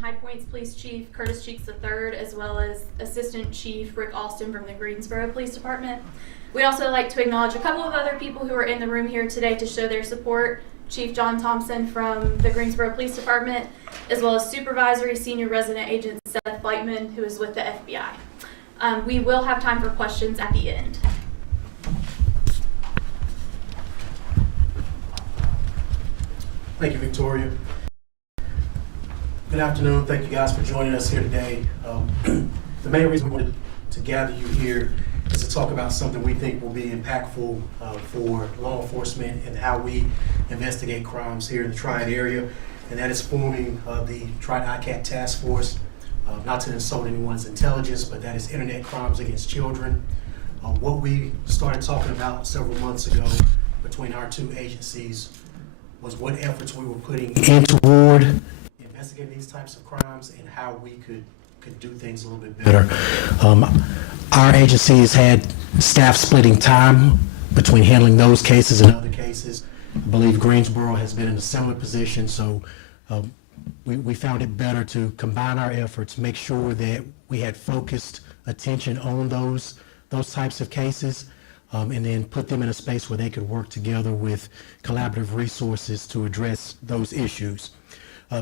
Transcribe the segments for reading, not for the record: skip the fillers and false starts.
High Point's Police Chief Curtis Cheeks III, as well as Assistant Chief Rick Alston from the Greensboro Police Department. We'd also like to acknowledge a couple of other people who are in the room here today to show their support. Chief John Thompson from the Greensboro Police Department, as well as Supervisory Senior Resident Agent Seth Bleitman, who is with the FBI. We will have time for questions at the end. Thank you, Victoria. Good afternoon. Thank you guys for joining us here today. The main reason we wanted to gather you here is to talk about something we think will be impactful for law enforcement and how we investigate crimes here in the Triad area, and that is forming the Triad ICAT Task Force. Not to insult anyone's intelligence, but that is Internet Crimes Against Children. What we started talking about several months ago between our two agencies was what efforts we were putting in toward investigating these types of crimes and how we could do things a little bit better. Our agencies had staff splitting time between handling those cases and other cases. I believe Greensboro has been in a similar position, so we found it better to combine our efforts, make sure that we had focused attention on those types of cases, and then put them in a space where they could work together with collaborative resources to address those issues.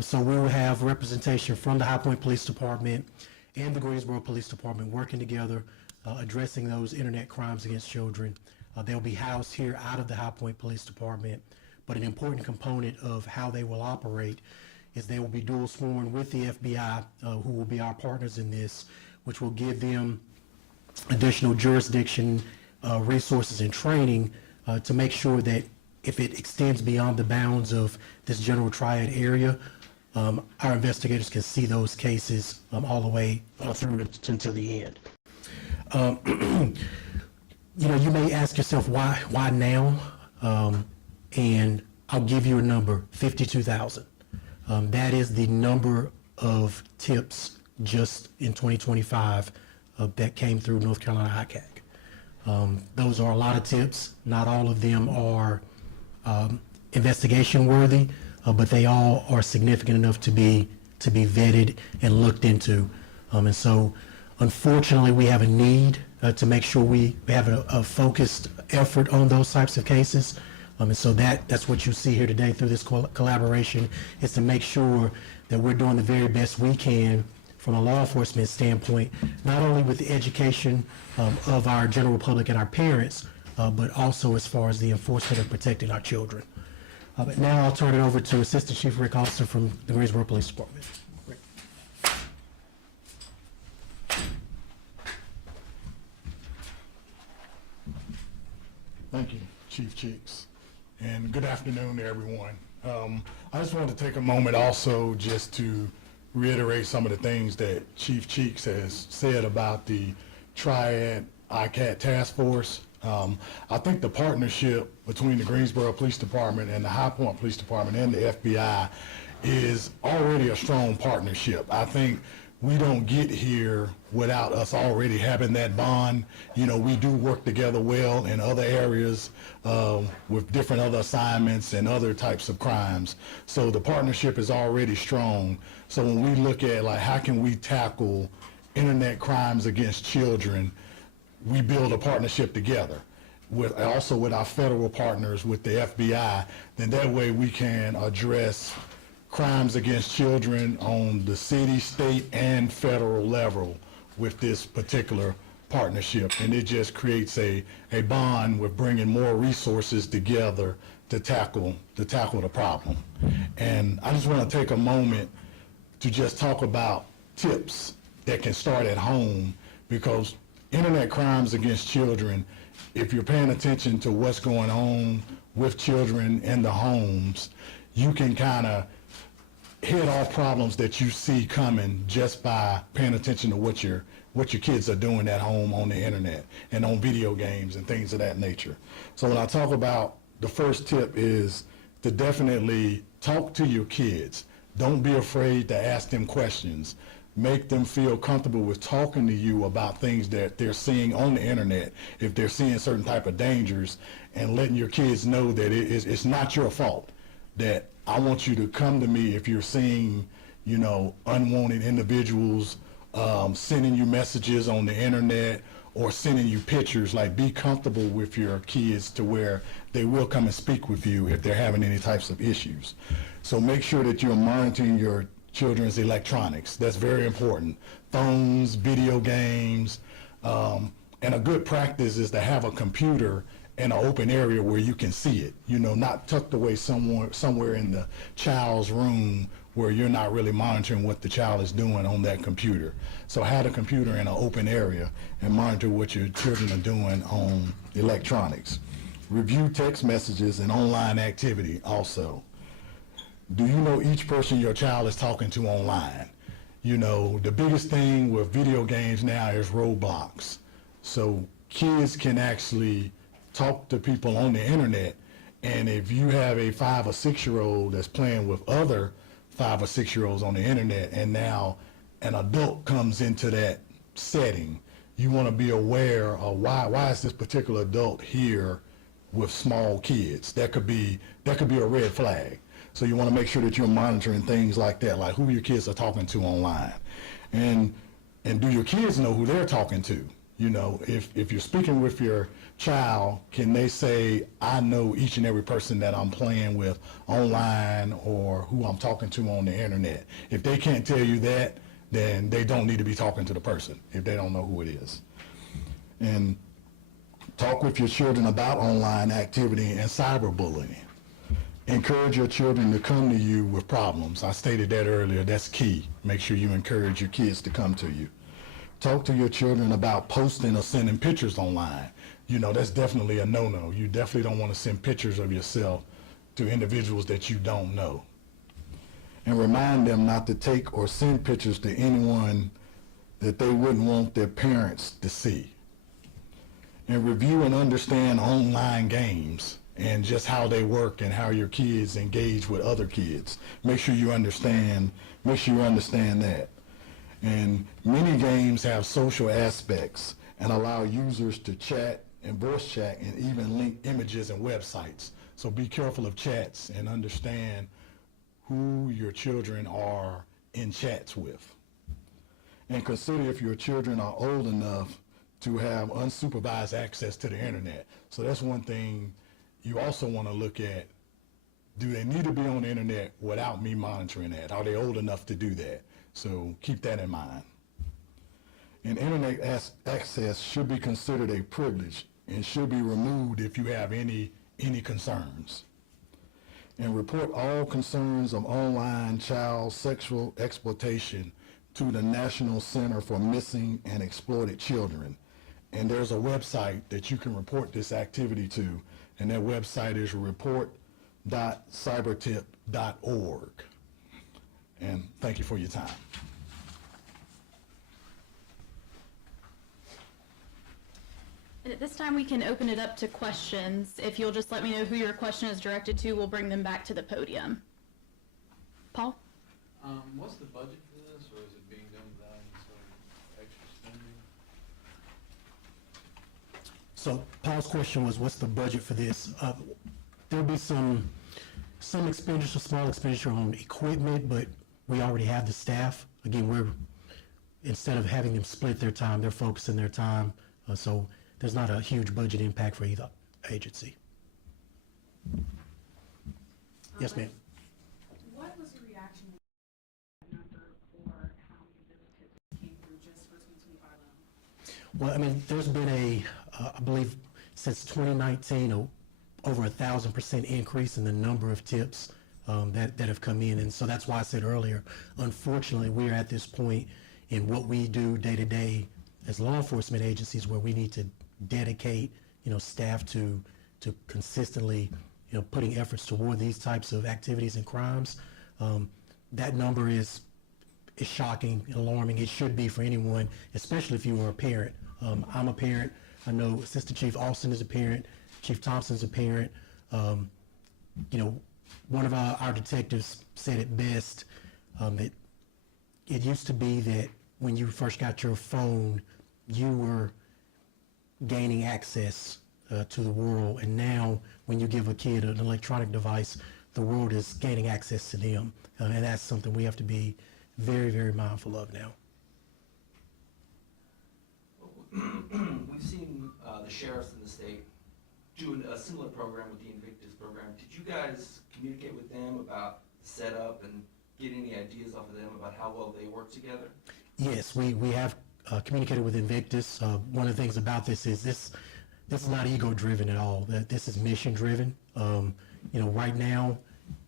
So we will have representation from the High Point Police Department and the Greensboro Police Department working together, addressing those internet crimes against children. They'll be housed here out of the High Point Police Department, but an important component of how they will operate is they will be dual sworn with the FBI, who will be our partners in this, which will give them additional jurisdiction, resources, and training to make sure that if it extends beyond the bounds of this general Triad area, our investigators can see those cases all the way through to the end. You may ask yourself, why now? And I'll give you a number, 52,000. That is the number of tips just in 2025 that came through North Carolina ICAC. Those are a lot of tips. Not all of them are investigation worthy, but they all are significant enough to be vetted and looked into. And so, unfortunately, we have a need to make sure we have a focused effort on those types of cases. And so that's what you see here today through this collaboration, is to make sure that we're doing the very best we can from a law enforcement standpoint, not only with the education of our general public and our parents, but also as far as the enforcement of protecting our children. But now I'll turn it over to Assistant Chief Rick Alston from the Greensboro Police Department. Rick. Thank you, Chief Cheeks, and good afternoon to everyone. I just wanted to take a moment also just to reiterate some of the things that Chief Cheeks has said about the Triad ICAT Task Force. I think the partnership between the Greensboro Police Department and the High Point Police Department and the FBI is already a strong partnership. I think we don't get here without us already having that bond. You know, we do work together well in other areas with different other assignments and other types of crimes. So the partnership is already strong. So when we look at like how can we tackle internet crimes against children, we build a partnership together with our federal partners with the FBI, then that way we can address crimes against children on the city, state, and federal level with this particular partnership. And it just creates a bond with bringing more resources together to tackle the problem. And I just want to take a moment to just talk about tips that can start at home, because internet crimes against children, if you're paying attention to what's going on with children in the homes, you can kind of head off problems that you see coming just by paying attention to what your kids are doing at home on the internet and on video games and things of that nature. So when I talk about the first tip is to definitely talk to your kids. Don't be afraid to ask them questions. Make them feel comfortable with talking to you about things that they're seeing on the internet, if they're seeing certain type of dangers, and letting your kids know that it's not your fault, that I want you to come to me if you're seeing unwanted individuals sending you messages on the internet or sending you pictures. Like, be comfortable with your kids to where they will come and speak with you if they're having any types of issues. So make sure that you're monitoring your children's electronics. That's very important. Phones, video games, and a good practice is to have a computer in an open area where you can see it, not tucked away somewhere in the child's room where you're not really monitoring what the child is doing on that computer. So have a computer in an open area and monitor what your children are doing on electronics. Review text messages and online activity also. Do you know each person your child is talking to online? The biggest thing with video games now is roadblocks. So kids can actually talk to people on the internet, and if you have a 5 or 6 year old that's playing with other 5 or 6 year olds on the internet, and now an adult comes into that setting, you want to be aware of why is this particular adult here with small kids. That could be a red flag. So you want to make sure that you're monitoring things like that, like who your kids are talking to online, and do your kids know who they're talking to? If you're speaking with your child, can they say, I know each and every person that I'm playing with online or who I'm talking to on the internet? If they can't tell you that, then they don't need to be talking to the person if they don't know who it is. And talk with your children about online activity and cyberbullying. Encourage your children to come to you with problems. I stated that earlier. That's key. Make sure you encourage your kids to come to you. Talk to your children about posting or sending pictures online. That's definitely a no-no. You definitely don't want to send pictures of yourself to individuals that you don't know. And remind them not to take or send pictures to anyone that they wouldn't want their parents to see. And review and understand online games and just how they work and how your kids engage with other kids. Make sure you understand that. And many games have social aspects and allow users to chat and voice chat and even link images and websites. So be careful of chats and understand who your children are in chats with. And consider if your children are old enough to have unsupervised access to the internet. So that's one thing you also want to look at. Do they need to be on the internet without me monitoring that? Are they old enough to do that? So keep that in mind. And internet access should be considered a privilege and should be removed if you have any concerns. And report all concerns of online child sexual exploitation to the National Center for Missing and Exploited Children. And there's a website that you can report this activity to, and that website is report.cybertip.org. And thank you for your time. And at this time, we can open it up to questions. If you'll just let me know who your question is directed to, we'll bring them back to the podium. Paul? What's the budget for this, or is it being done without any sort of extra spending? So Paul's question was, what's the budget for this? There'll be some expenditure, small expenditure on equipment, but we already have the staff. Again, instead of having them split their time, they're focusing their time. So there's not a huge budget impact for either agency. Yes, ma'am. What was the reaction to that number for how many of those tips came through just for 2025 alone? Well, I mean, there's been I believe since 2019, over 1,000% increase in the number of tips that have come in. And so that's why I said earlier, unfortunately, we're at this point in what we do day to day as law enforcement agencies where we need to dedicate, staff to consistently, putting efforts toward these types of activities and crimes. That number is shocking and alarming. It should be for anyone, especially if you are a parent. I'm a parent. I know Assistant Chief Austin is a parent. Chief Thompson's a parent. One of our detectives said it best, that it used to be that when you first got your phone, you were gaining access to the world, and now when you give a kid an electronic device, the world is gaining access to them, and that's something we have to be very, very mindful of now. We've seen the sheriffs in the state doing a similar program with the Invictus program. Did you guys communicate with them about the setup and get any ideas off of them about how well they work together? Yes, we have communicated with Invictus. One of the things about this is is not ego-driven at all. This is mission-driven. Right now,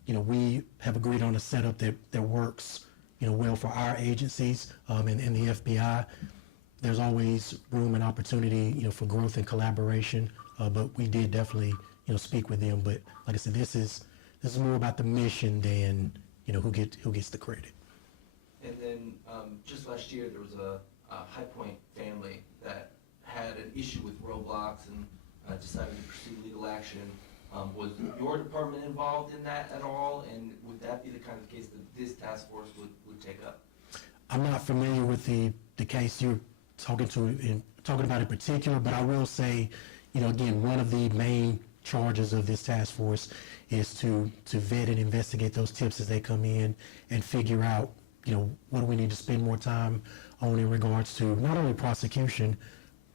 we have agreed on a setup that works, well for our agencies and the FBI. There's always room and opportunity, for growth and collaboration. But we did definitely, speak with them. But like I said, this is more about the mission than, who gets the credit. And then just last year, there was a High Point family that had an issue with Roblox and decided to pursue legal action. Was your department involved in that at all? And would that be the kind of case that this task force would take up? I'm not familiar with the case you're talking about in particular, but I will say, again, one of the main charges of this task force is to vet and investigate those tips as they come in and figure out, what do we need to spend more time on in regards to not only prosecution,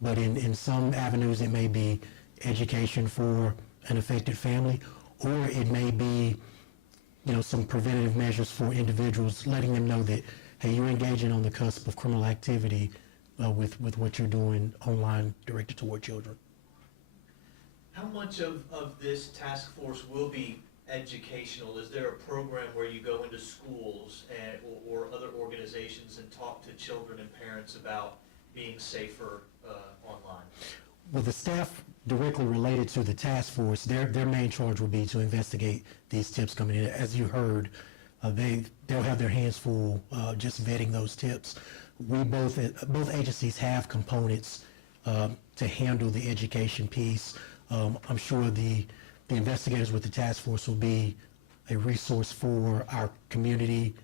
but in some avenues it may be education for an affected family, or it may be, some preventative measures for individuals, letting them know that, hey, you're engaging on the cusp of criminal activity with what you're doing online directed toward children. How much of this task force will be educational? Is there a program where you go into schools or other organizations and talk to children and parents about being safer online? Well, the staff directly related to the task force, their main charge will be to investigate these tips coming in. As you heard, they'll have their hands full just vetting those tips. We both agencies have components to handle the education piece. I'm sure the investigators with the task force will be a resource for our community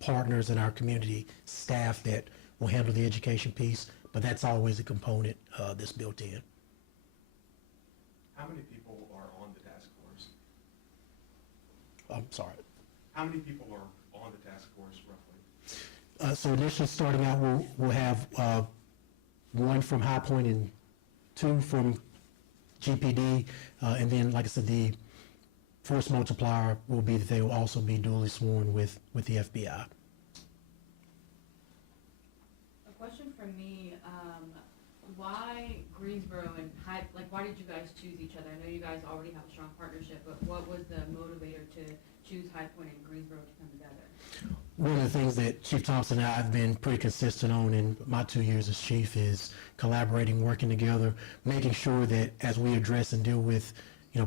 partners and our community staff that will handle the education piece, but that's always a component that's built in. How many people are on the task force? I'm sorry. How many people are on the task force roughly? So initially starting out, we'll have one from High Point and two from GPD, and then, like I said, the force multiplier will be that they will also be duly sworn with the FBI. A question from me, why Greensboro and why did you guys choose each other? I know you guys already have a strong partnership, but what was the motivator to choose High Point and Greensboro to come together? One of the things that Chief Thompson and I have been pretty consistent on in my 2 years as chief is collaborating, working together, making sure that as we address and deal with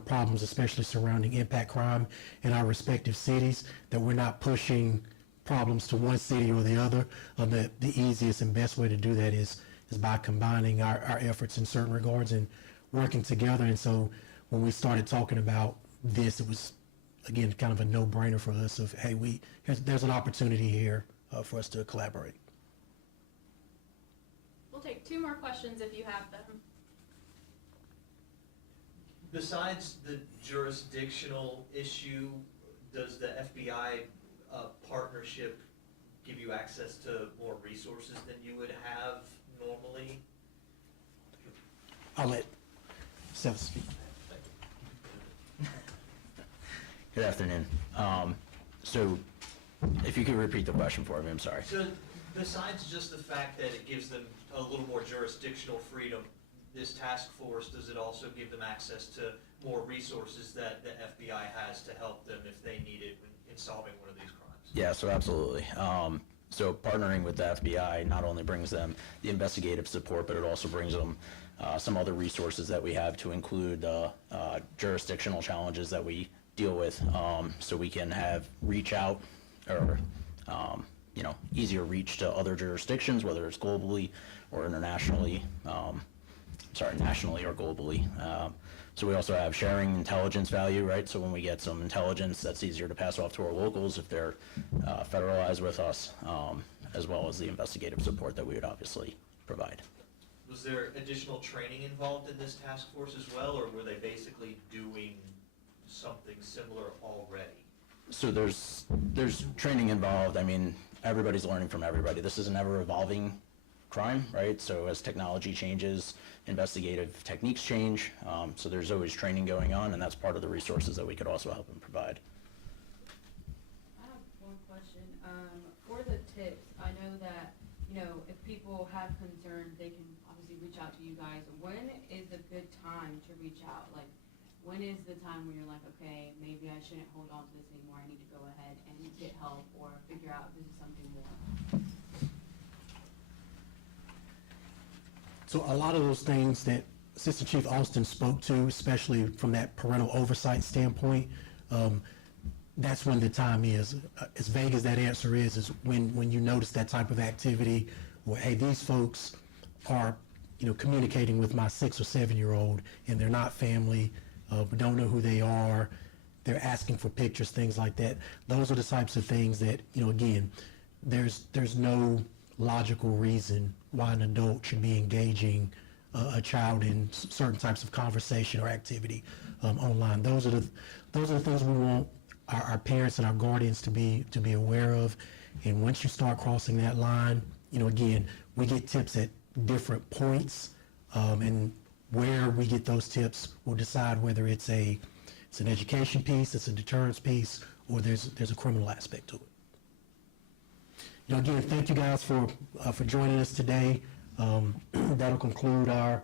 problems, especially surrounding impact crime in our respective cities, that we're not pushing problems to one city or the other. The easiest and best way to do that is by combining our efforts in certain regards and working together. And so when we started talking about this, it was, again, kind of a no-brainer for us of, hey, there's an opportunity here for us to collaborate. We'll take 2 more questions if you have them. Besides the jurisdictional issue, does the FBI partnership give you access to more resources than you would have normally? I'll let Seth speak. Good afternoon. So if you could repeat the question for me, I'm sorry. So besides just the fact that it gives them a little more jurisdictional freedom, this task force, does it also give them access to more resources that the FBI has to help them if they need it in solving one of these crimes? Yeah, so absolutely. So partnering with the FBI not only brings them the investigative support, but it also brings them some other resources that we have, to include jurisdictional challenges that we deal with, so we can have reach out or easier reach to other jurisdictions, whether it's globally or internationally, nationally or globally. So we also have sharing intelligence value, right? So when we get some intelligence, that's easier to pass off to our locals if they're federalized with us, as well as the investigative support that we would obviously provide. Was there additional training involved in this task force as well, or were they basically doing something similar already? So there's training involved. I mean, everybody's learning from everybody. This is an ever-evolving crime, right? So as technology changes, investigative techniques change, so there's always training going on, and that's part of the resources that we could also help them provide. I have one question. For the tips, I know that, if people have concerns, they can obviously reach out to you guys. When is a good time to reach out? Like, when is the time when you're like, okay, maybe I shouldn't hold on to this anymore, I need to go ahead and get help or figure out if this is something more? So a lot of those things that Assistant Chief Austin spoke to, especially from that parental oversight standpoint, that's when the time is. As vague as that answer is when you notice that type of activity, or hey, these folks are, communicating with my 6 or 7-year-old, and they're not family, we don't know who they are, they're asking for pictures, things like that. Those are the types of things that, again, there's no logical reason why an adult should be engaging a child in certain types of conversation or activity online. Those are the things we want our parents and our guardians to be aware of. And once you start crossing that line, again, we get tips at different points, and where we get those tips will decide whether it's an education piece, it's a deterrence piece, or there's a criminal aspect to it. Again, thank you guys for joining us today. That'll conclude our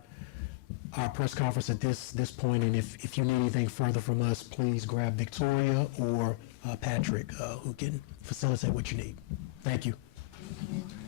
press conference at this point, and if you need anything further from us, please grab Victoria or Patrick, who can facilitate what you need. Thank you. Thank you.